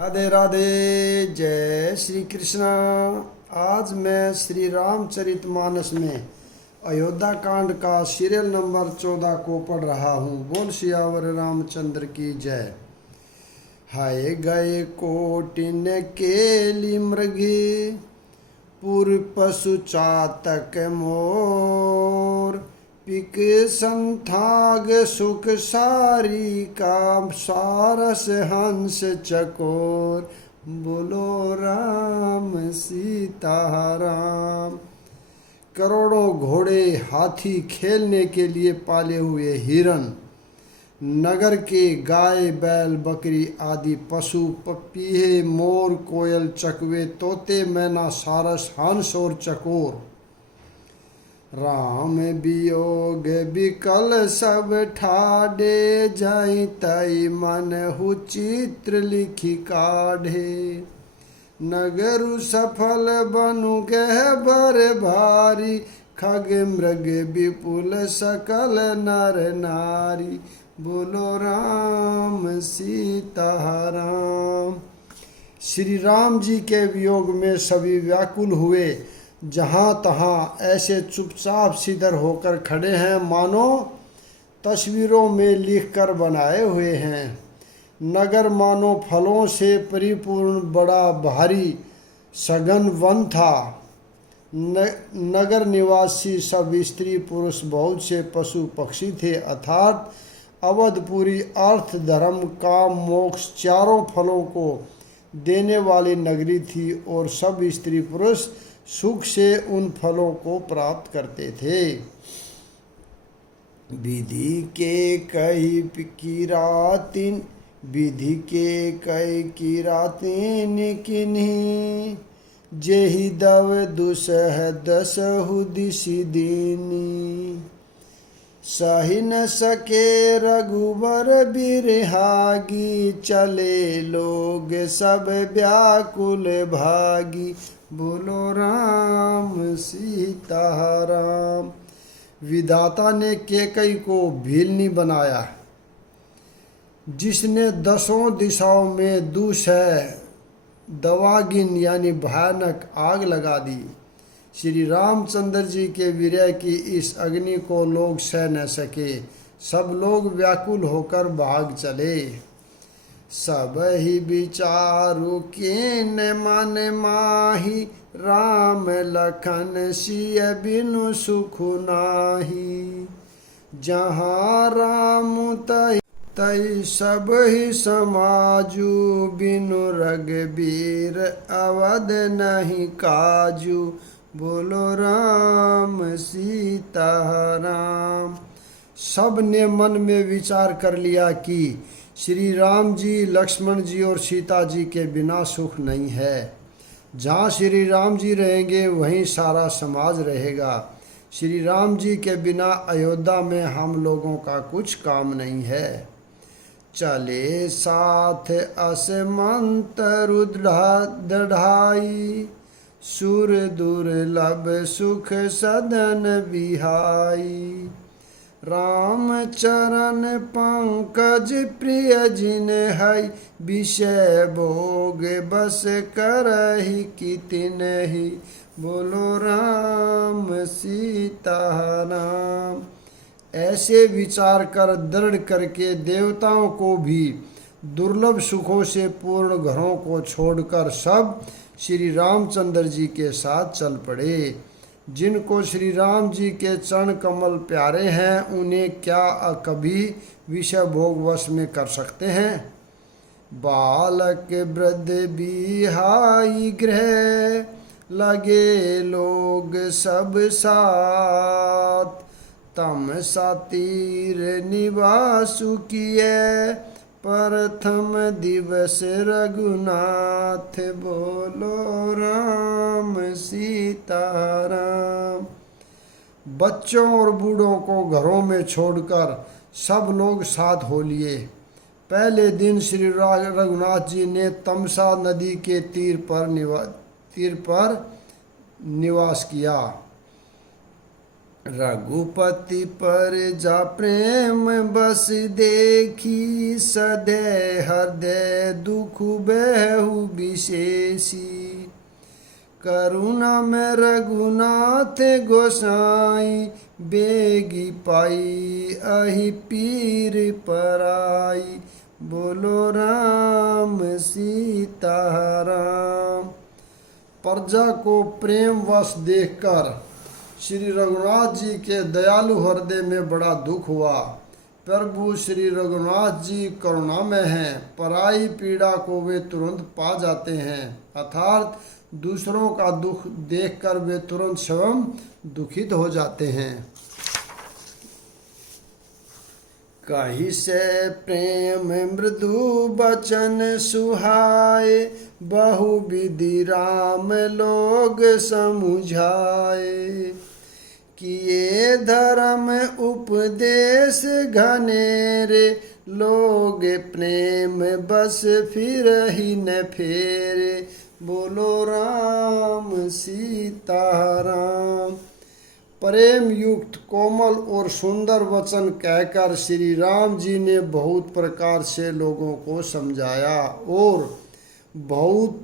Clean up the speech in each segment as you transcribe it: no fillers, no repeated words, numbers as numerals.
राधे राधे। जय श्री कृष्णा। आज मैं श्री रामचरितमानस में अयोध्या कांड का सीरियल नंबर 14 को पढ़ रहा हूँ। बोल सियावर रामचंद्र की जय। हाय गए कोटिन केली मृगी, पुर पशु चातक मोर, पिक संथाग सुख सारी का, सारस हंस चकोर। बोलो राम सीता राम। करोड़ों घोड़े हाथी खेलने के लिए पाले हुए हिरन, नगर के गाय बैल बकरी आदि पशु, पपीहे मोर कोयल चकवे तोते मैना सारस हंस और चकोर। राम वियोग विकल सब ठाडे, जाई तई मन हु चित्र लिखी काढ़े। नगरु सफल बनु गह बर भारी, खग मृग विपुल सकल नर नारी। बोलो राम सीता राम। श्री राम जी के वियोग में सभी व्याकुल हुए। जहाँ तहाँ ऐसे चुपचाप सीधर होकर खड़े हैं मानो तस्वीरों में लिखकर बनाए हुए हैं। नगर मानो फलों से परिपूर्ण बड़ा भारी सघन वन था। नगर निवासी सब स्त्री पुरुष बहुत से पशु पक्षी थे, अर्थात अवधपुरी अर्थ धर्म काम मोक्ष चारों फलों को देने वाली नगरी थी और सब स्त्री पुरुष सुख से उन फलों को प्राप्त करते थे। विधि के कई किरातिन, विधि के कई किरातिन किन्हीं, जेहि दव दुसह दसहु दिशि दीनी। सही न सके रघुबर बिरहागी, चले लोग सब व्याकुल भागी। बोलो राम सीता राम। विधाता ने केकई को भीलनी बनाया, जिसने दसों दिशाओं में दूसह दवागिन यानी भयानक आग लगा दी। श्री रामचंद्र जी के वीर्य की इस अग्नि को लोग सह न सके, सब लोग व्याकुल होकर भाग चले। सब ही विचारु कीन मन माही, राम लखन सिय बिनु सुख नाही। जहाँ राम तई सब ही समाजू, बिनु रघुबीर अवध नहीं काजू। बोलो राम सीता राम। सब ने मन में विचार कर लिया कि श्री राम जी, लक्ष्मण जी और सीता जी के बिना सुख नहीं है। जहाँ श्री राम जी रहेंगे वहीं सारा समाज रहेगा। श्री राम जी के बिना अयोध्या में हम लोगों का कुछ काम नहीं है। चले साथ असमंत रुद्ढ़ाई, सुर दुर्लभ सुख सदन बिहाई। राम चरण पंकज प्रिय जिन है, विषय भोग बस करहि कितिनहि। बोलो राम सीता राम। ऐसे विचार कर दृढ़ करके देवताओं को भी दुर्लभ सुखों से पूर्ण घरों को छोड़कर सब श्री रामचंद्र जी के साथ चल पड़े। जिनको श्री राम जी के चरण कमल प्यारे हैं, उन्हें क्या कभी विषय भोग वश में कर सकते हैं। बालक वृद्ध बिहाई गृह, लगे लोग सब साथ। तम सातीर निवासु किए, प्रथम दिवस रघुनाथ। बोलो राम सीता राम। बच्चों और बूढ़ों को घरों में छोड़कर सब लोग साथ हो लिए। पहले दिन श्री रघुनाथ जी ने तमसा नदी के तीर पर निवास किया। रघुपति पर जा प्रेम बस देखी, सदै हृदय दुख बहु विशेषी। करुणा में रघुनाथ गोसाई, बेगी पाई अहि पीर पराई। बोलो राम सीता राम। प्रजा को प्रेम वश देखकर श्री रघुनाथ जी के दयालु हृदय में बड़ा दुख हुआ। प्रभु श्री रघुनाथ जी करुणामय हैं, पराई पीड़ा को वे तुरंत पा जाते हैं, अर्थात दूसरों का दुख देखकर वे तुरंत स्वयं दुखित हो जाते हैं। कहीं से प्रेम मृदु बचन सुहाए, बहुविधि राम लोग समुझाए। किए धर्म उपदेश घनेरे, लोग प्रेम बस फिर ही न फेरे। बोलो राम सीता राम। प्रेम युक्त कोमल और सुंदर वचन कहकर श्री राम जी ने बहुत प्रकार से लोगों को समझाया और बहुत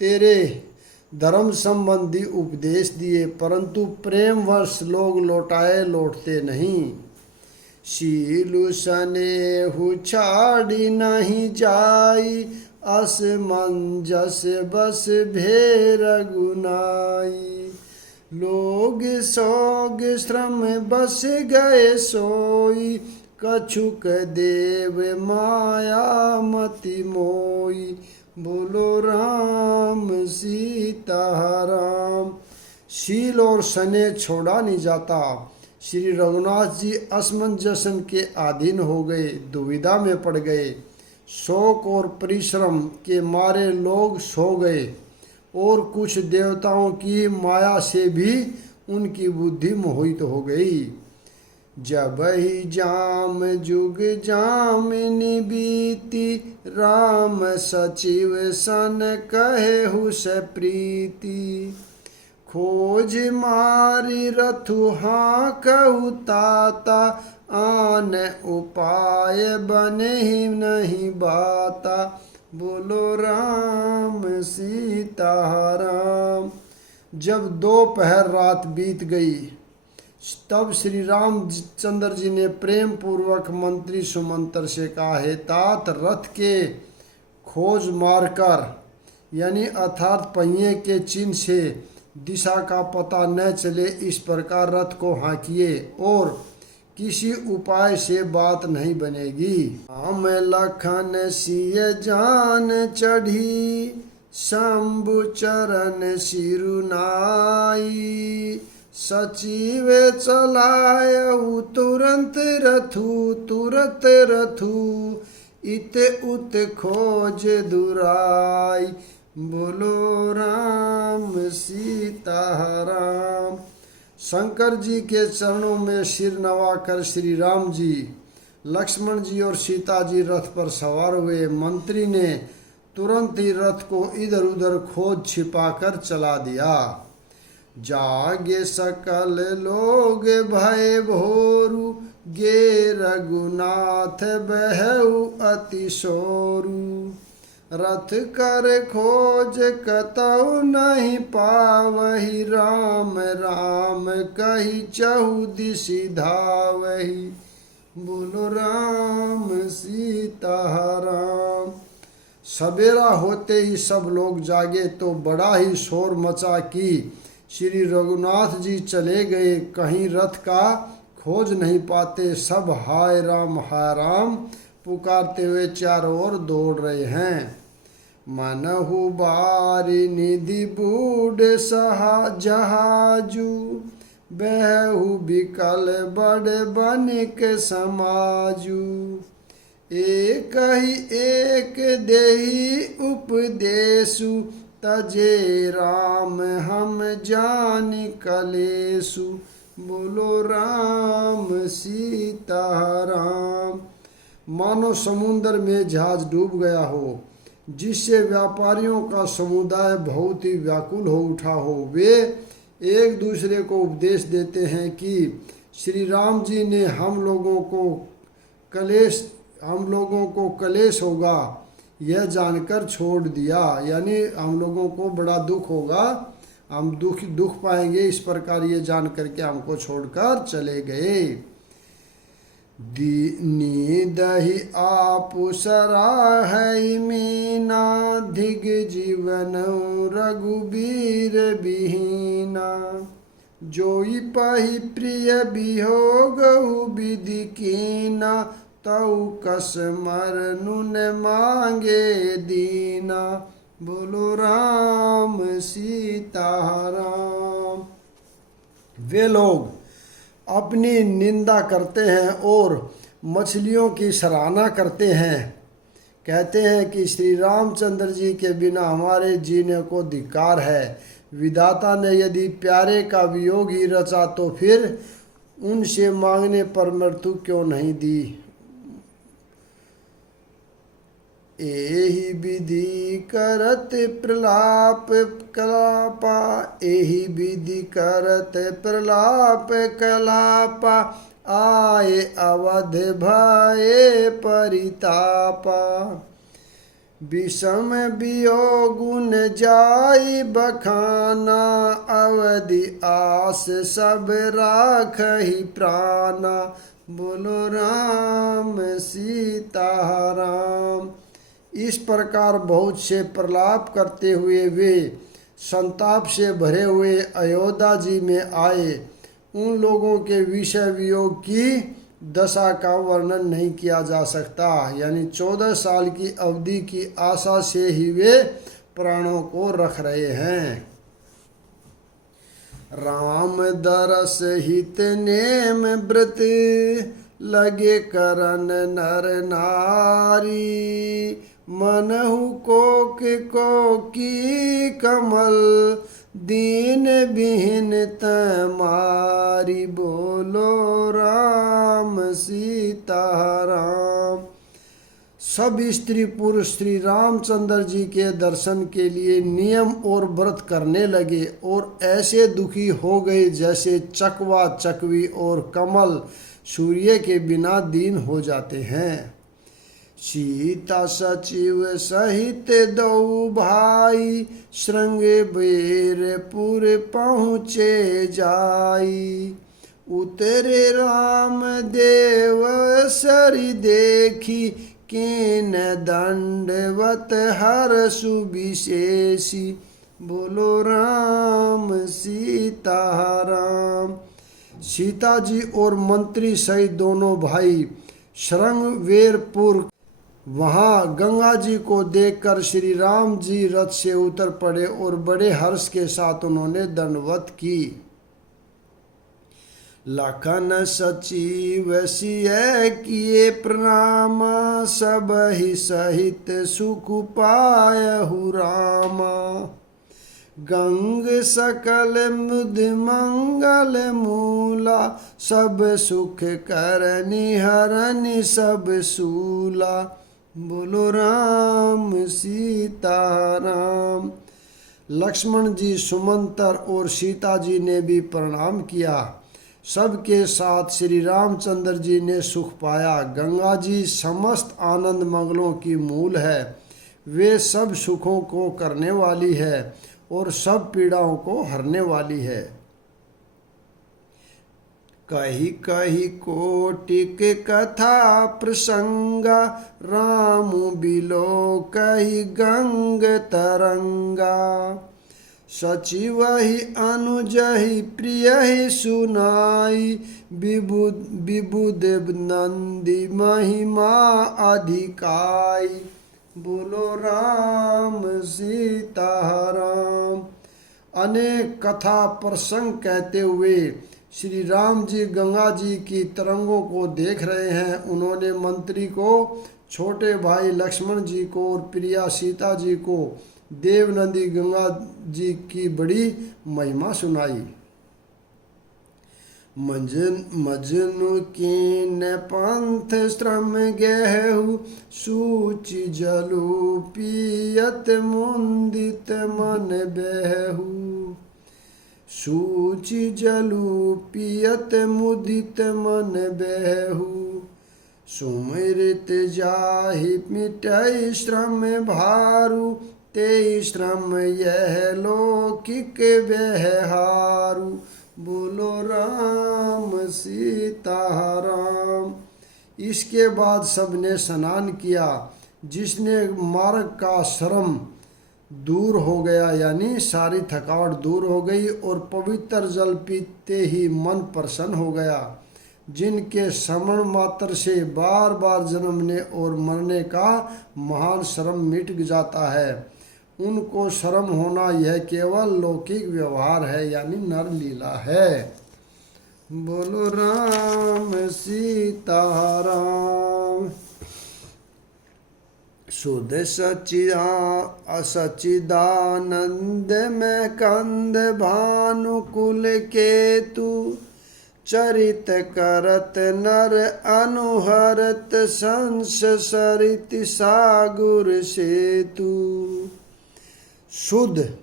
तेरे धर्म संबंधी उपदेश दिए, परंतु प्रेमवश लोग लौटते नहीं। शीलु स्नेहु छाड़ी नहीं जाई, असमंजस बस भे रघुनाई। लोग सोग श्रम बस गए सोई, कछुक देव माया मति मोई। बोलो राम सीता राम। शील और स्नेह छोड़ा नहीं जाता। श्री रघुनाथ जी असमंजसन के अधीन हो गए, दुविधा में पड़ गए। शोक और परिश्रम के मारे लोग सो गए और कुछ देवताओं की माया से भी उनकी बुद्धि मोहित हो गई। जब ही जाम जुग जामिनी बीती, राम सचिव सन कहे हुस प्रीति। खोज मारी रथु हाँ कहु ताता, आन उपाय बने ही नहीं बाता। बोलो राम सीता राम। जब दोपहर रात बीत गई, तब श्री रामचंद्र जी ने प्रेम पूर्वक मंत्री सुमंत्र से कहा, हे तात, रथ के खोज मारकर यानी अर्थात पहिए के चिन्ह से दिशा का पता न चले, इस प्रकार रथ को हाँकिए और किसी उपाय से बात नहीं बनेगी। राम लखन सिय जान चढ़ी, शंभु चरण सिरुनाई। सचिव चलायऊ तुरंत रथु, इत उत खोज दुराई। बोलो राम सीता राम। शंकर जी के चरणों में सिर नवाकर श्री राम जी, लक्ष्मण जी और सीता जी रथ पर सवार हुए। मंत्री ने तुरंत ही रथ को इधर उधर खोज छिपाकर चला दिया। जागे सकल लोग भय भोरु, गे रघुनाथ बहु अति सोरु। रथ कर खोज कतहु नहीं पावही, राम राम कही चहु दिशि धावही। बोलो राम सीता राम। सवेरा होते ही सब लोग जागे तो बड़ा ही शोर मचा कि श्री रघुनाथ जी चले गए, कहीं रथ का खोज नहीं पाते। सब हाय राम पुकारते हुए चारों ओर दौड़ रहे हैं। मनहु बारी निधि बूढ़ सहा जहाजू, behु बिकल बड़ बनिक समाजू। एक ही एक देही उपदेशु, तजे राम हम जानि कलेसु। बोलो राम सीता राम। मानो समुद्र में जहाज डूब गया हो, जिससे व्यापारियों का समुदाय बहुत ही व्याकुल हो उठा हो। वे एक दूसरे को उपदेश देते हैं कि श्री राम जी ने हम लोगों को कलेश होगा यह जानकर छोड़ दिया, यानी हम लोगों को बड़ा दुख होगा, हम दुख पाएंगे, इस प्रकार ये जान करके हमको छोड़कर चले गए। दीनी दही आप सराहई मीना, धिग जीवन रघुबीर बिहीना। जोई पही प्रिय वियोग विधि कीना, तऊ कस मरनुन मांगे दीना। बोलो राम सीता राम। वे लोग अपनी निंदा करते हैं और मछलियों की सराहना करते हैं, कहते हैं कि श्री रामचंद्र जी के बिना हमारे जीने को धिक्कार है। विधाता ने यदि प्यारे का वियोग ही रचा तो फिर उनसे मांगने पर मृत्यु क्यों नहीं दी। एहि विधि करत प्रलाप कलापा, एहि विधि करत प्रलाप कलापा। आए अवध भये परितापा, विषम वियोगुन जाई बखाना। अवधि आस सब राखहि प्राणा। बोलो राम सीता राम। इस प्रकार बहुत से प्रलाप करते हुए वे संताप से भरे हुए अयोध्या जी में आए। उन लोगों के विषय वियोग की दशा का वर्णन नहीं किया जा सकता, यानी 14 साल की अवधि की आशा से ही वे प्राणों को रख रहे हैं। राम दरस हित नेम व्रत, लगे करन नर नारी। मनहु को की कमल, दीन बिहीन तमारी। बोलो राम सीता राम। सब स्त्री पुरुष श्री रामचंद्र जी के दर्शन के लिए नियम और व्रत करने लगे और ऐसे दुखी हो गए जैसे चकवा चकवी और कमल सूर्य के बिना दीन हो जाते हैं। सीता सचिव सहित दो भाई, श्रृंगबेरपुर पहुँचे जाई। उतरे राम देव सरि देखी, कीन दंडवत हर सुविशेषी। बोलो राम सीता राम। सीता जी और मंत्री सहित दोनों भाई श्रृंगवेरपुर वहाँ गंगा जी को देखकर श्री राम जी रथ से उतर पड़े और बड़े हर्ष के साथ उन्होंने दंडवत की। लखन सचिव सिय किए प्रणाम, सब ही सहित सुख पायहु रामा। गंग सकल मुद मंगल मूला, सब सुख करनि हरनि सब सूला। बोलो राम सीता राम। लक्ष्मण जी, सुमंतर और सीता जी ने भी प्रणाम किया। सबके साथ श्री रामचंद्र जी ने सुख पाया। गंगा जी समस्त आनंद मंगलों की मूल है, वे सब सुखों को करने वाली है और सब पीड़ाओं को हरने वाली है। कही कही कोटिक कथा प्रसंगा, राम बिलो कही गंग तरंगा। सचिवहि अनुजहि प्रियहि सुनाई, विबुध नंदी महिमा अधिकाई। बोलो राम सीता राम। अनेक कथा प्रसंग कहते हुए श्री राम जी गंगा जी की तरंगों को देख रहे हैं। उन्होंने मंत्री को, छोटे भाई लक्ष्मण जी को और प्रिया सीता जी को देवनंदी गंगा जी की बड़ी महिमा सुनाई। मजनु कीन पंथ श्रम गेहु, सूचि जलु पियत मुंदित मन बेहु। सूचि जलु पियत मुदित मन बेहू। सुमिरत जाहि मिटै श्रम भारू, ते श्रम यह लौकिक व्यवहारू। बोलो राम सीता राम। इसके बाद सबने स्नान किया। जिसने मार्ग का श्रम दूर हो गया, यानी सारी थकावट दूर हो गई, और पवित्र जल पीते ही मन प्रसन्न हो गया। जिनके श्रवण मात्र से बार बार जन्मने और मरने का महान श्रम मिट जाता है, उनको श्रम होना यह केवल लौकिक व्यवहार है, यानी नर लीला है। बोलो राम सीता राम। शुद्ध सच्चिदानंद में कंद भानुकुल केतु, चरित करत नर अनुहरत संस सरित सागुर सेतु। शुद्ध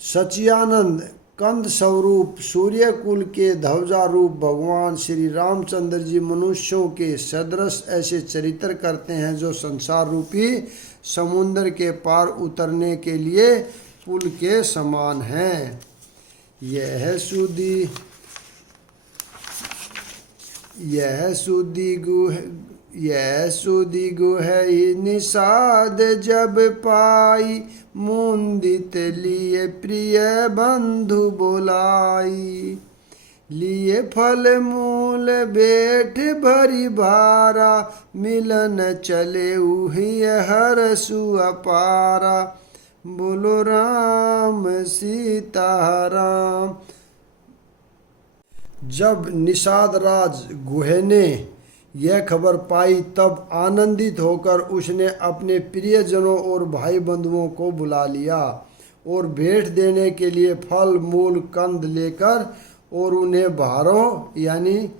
सच्चिदानंद कंद स्वरूप सूर्य कुल के ध्वजा रूप भगवान श्री रामचंद्र जी मनुष्यों के सदृश ऐसे चरित्र करते हैं जो संसार रूपी समुद्र के पार उतरने के लिए पुल के समान हैं। यह सुधि गुह निषाद जब पाई, मुंदित लिए प्रिय बंधु बोलाई। लिए फल मूल बेठ भरी भारा, मिलन चले उही हरसु अपारा। बोलो राम सीता राम। जब निषाद राज गुह ने यह खबर पाई, तब आनंदित होकर उसने अपने प्रियजनों और भाई बंधुओं को बुला लिया और भेंट देने के लिए फल मूल कंद लेकर और उन्हें भारों यानी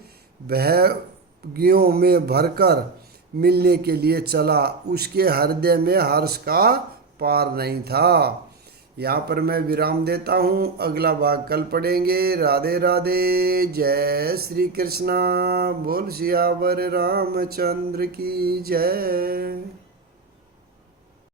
बहगियों में भरकर मिलने के लिए चला। उसके हृदय में हर्ष का पार नहीं था। यहाँ पर मैं विराम देता हूँ, अगला भाग कल पढ़ेंगे। राधे राधे, जय श्री कृष्णा। बोल सियावर रामचंद्र की जय।